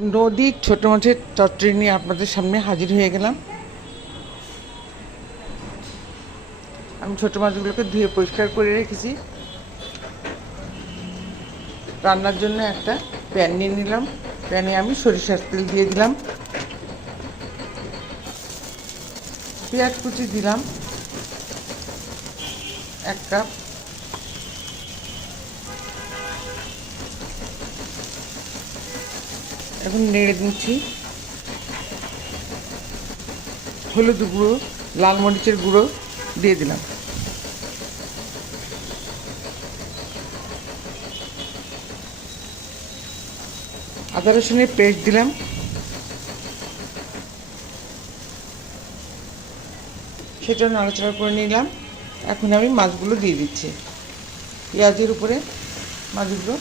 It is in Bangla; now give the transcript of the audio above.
নদীর ছোট মাছের চচ্চড়ি নিয়ে আপনাদের সামনে হাজির হয়ে গেলাম। আমি ছোট মাছগুলোকে ধুয়ে পরিষ্কার করে রেখেছি। রান্নার জন্য একটা প্যান নিয়ে নিলাম। প্যানে আমি সরিষার তেল দিয়ে দিলাম, পেঁয়াজ কুচি দিলাম 1 কাপ, এখন নেড়ে দিচ্ছি। হলুদ গুঁড়ো, লাল মরিচের গুঁড়ো দিয়ে দিলাম। আদা রসুনের পেস্ট দিলাম। সেটা নাড়াচাড়া করে নিলাম। এখন আমি মাছগুলো দিয়ে দিচ্ছি। পেঁয়াজের উপরে মাছগুলো